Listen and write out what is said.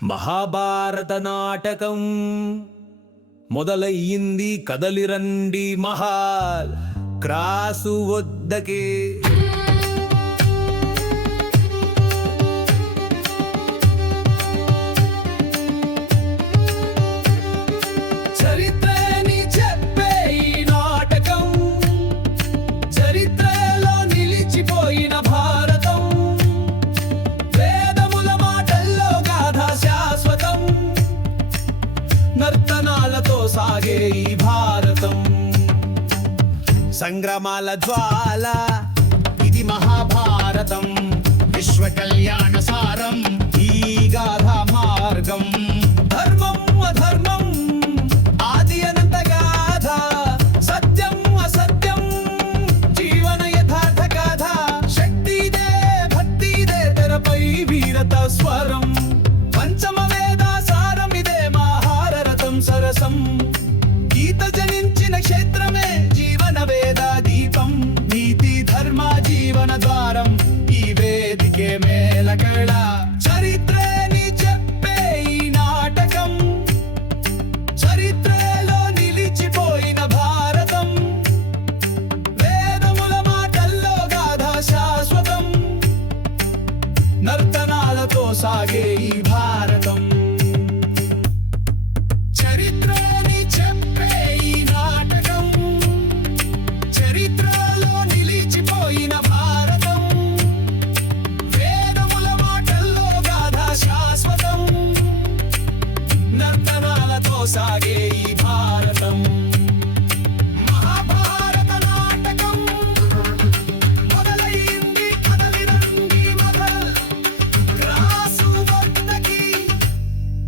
మహాభారత నాటకం మొదలయ్యింది. కదలిరండి మహాల్ క్రాసు వద్దకే. చరిత్రని చెప్పే ఈ నాటకం, చరిత్రలో నిలిచిపోయిన భారతం, వేదముల మాటల్లో గాథ శాశ్వతం, నర్తనాలతో సాగే ఈ భారతం. సంగ్రామాల జ్వాల ఇది మహాభారతం, విశ్వ కళ్యాణ సారం ఈ గాథ మార్గం. ధర్మం అధర్మం ఆది అనంత గాథ, సత్యం అసత్యం జీవన యథార్థ గాథ. శక్తిదే భక్తిదే తెరపై వీరత స్వరం, పంచమ వేద సారం ఇదే మహారథం సరసం. గీత జనించిన క్షేత్రమే జీవన వేద దీపం, నీతి ధర్మ జీవన ద్వారం ఈ వేదికే మేలకళ. చరిత్రని చెప్పే ఈ నాటకం, చరిత్రలో నిలిచిపోయిన భారతం, వేదముల మాటల్లో గాథ శాశ్వతం, నర్తనాలతో సాగే ఈ భారతం. చరిత్రని చెప్పే ఈ నాటకం, చరిత్రలో నిలిచిపోయిన భారతం, వేదముల మాటల్లో గాథ శాశ్వతం, నర్తనాలతో సాగే